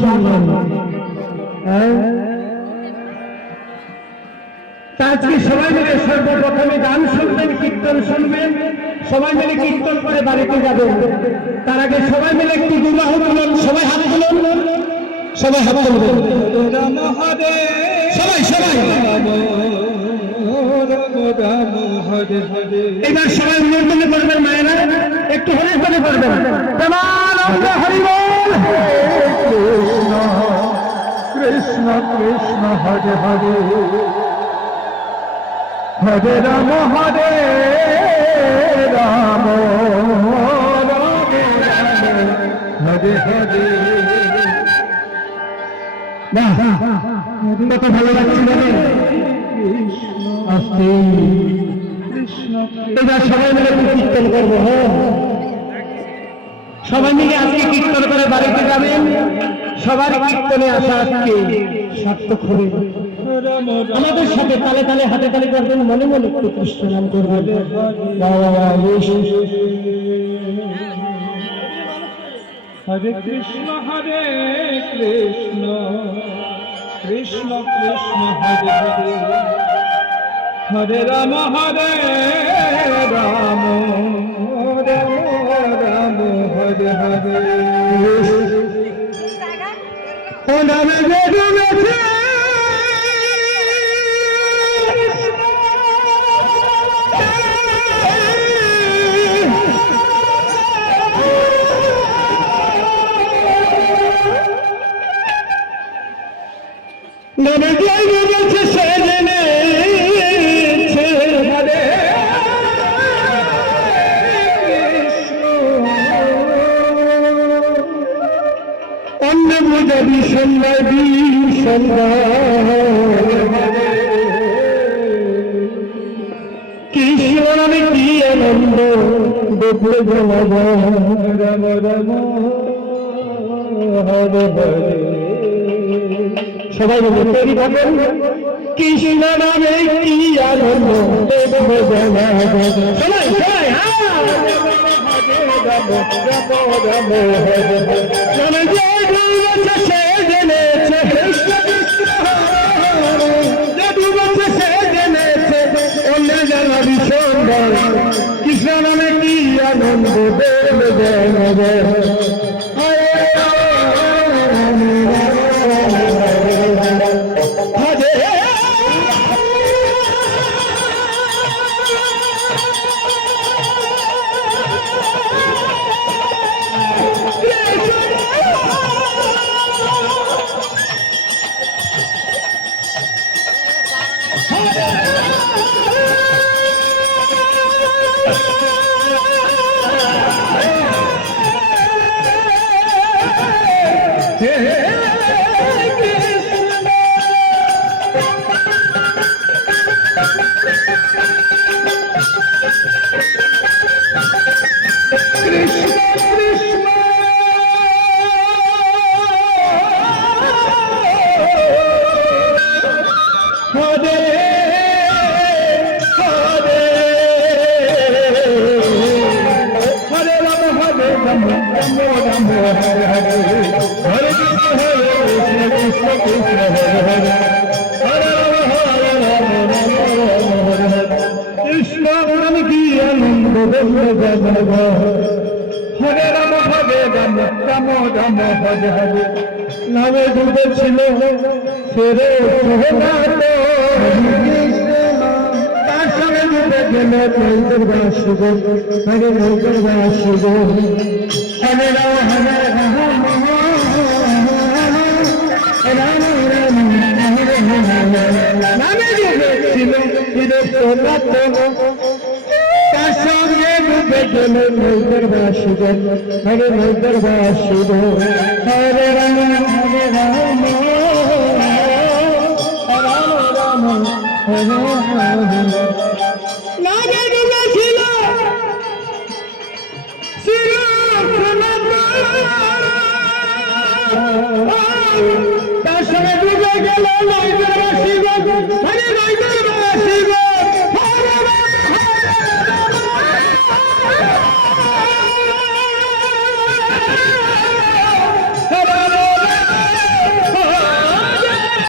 শুনবেন। আজকে সবাই মিলে সর্বপ্রথমে গান শুনবেন, কীর্তন শুনবেন, সবাই মিলে কীর্তন করে বাড়িতে যাবেন। তার আগে সবাই মিলে একটি বিবাহ তুলুন, সবাই হাত তুলুন, সবাই হাত তুলবেন, সবাই সবাই। এবার সবাই মনে করবেন, মায়েরা একটু হরে হরে করবেন। হরি বল। কৃষ্ণ কৃষ্ণ হরে হরে, হরে রাম হরে রাম, হরে হরে। কত ভালো লাগছে বলে। এবার সবাই মিলে কীর্তন করবো। সবাই মিলে আজকে কীর্তন করে বাড়িতে যাবেন। সবার কীর্তনে আসা আজকে সার্থক হবে। আমাদের সাথে তালে তালে হাতে তালে করবেন, মনে মনে একটু কৃষ্ণ নাম করবেন। হরে কৃষ্ণ হরে কৃষ্ণ, কৃষ্ণ কৃষ্ণ হরে হরে, হরে রাম হরে রাম, রাম রাম হরে হরে। ও নামে বেদুমেছে নামে জয় বেদুমেছে সে জেনেছে, হরে কৃষ্ণ। অন্য বুঝা বিষন্নয় কৃষ্ণ নামে কি আনন্দ দেখলে জমাব। রাম রাম হরে হরে। সবাই বলে তৈরি থাকেন। কৃষ্ণ নামে কি আনন্দ দেখলে জমাব। সবাই সবাই সে জেনেছে, কৃষ্ণ সে জেনেছে, অন্য জানা ভীষণ কৃষ্ণ নামে কি আনন্দ দেবে। কৃষ্ণ নামে কি আনন্দ হরে রাম হরে রাম, রাম রাম হরে হরে। নামে ডুবে ছিল সেরে তার সঙ্গে ডুবে গেল নৈদের বাসুদ, হরে নৈদের বাসুদ। হরে রাম হরে রাম, রাম রাম হরে হরে। নামে ডুবে ছিল সেরে তার সঙ্গে ডুবে গেল নৈদের বাসুদ, হরে নৈদের বাসুদ। হরে রাম হরে রাম, রাম রাম হরে হরে। নামে ডুবে ছিল তার সঙ্গে ডুবে গেল নৈদের বাসুদ, হরে নৈদের বাসুদ।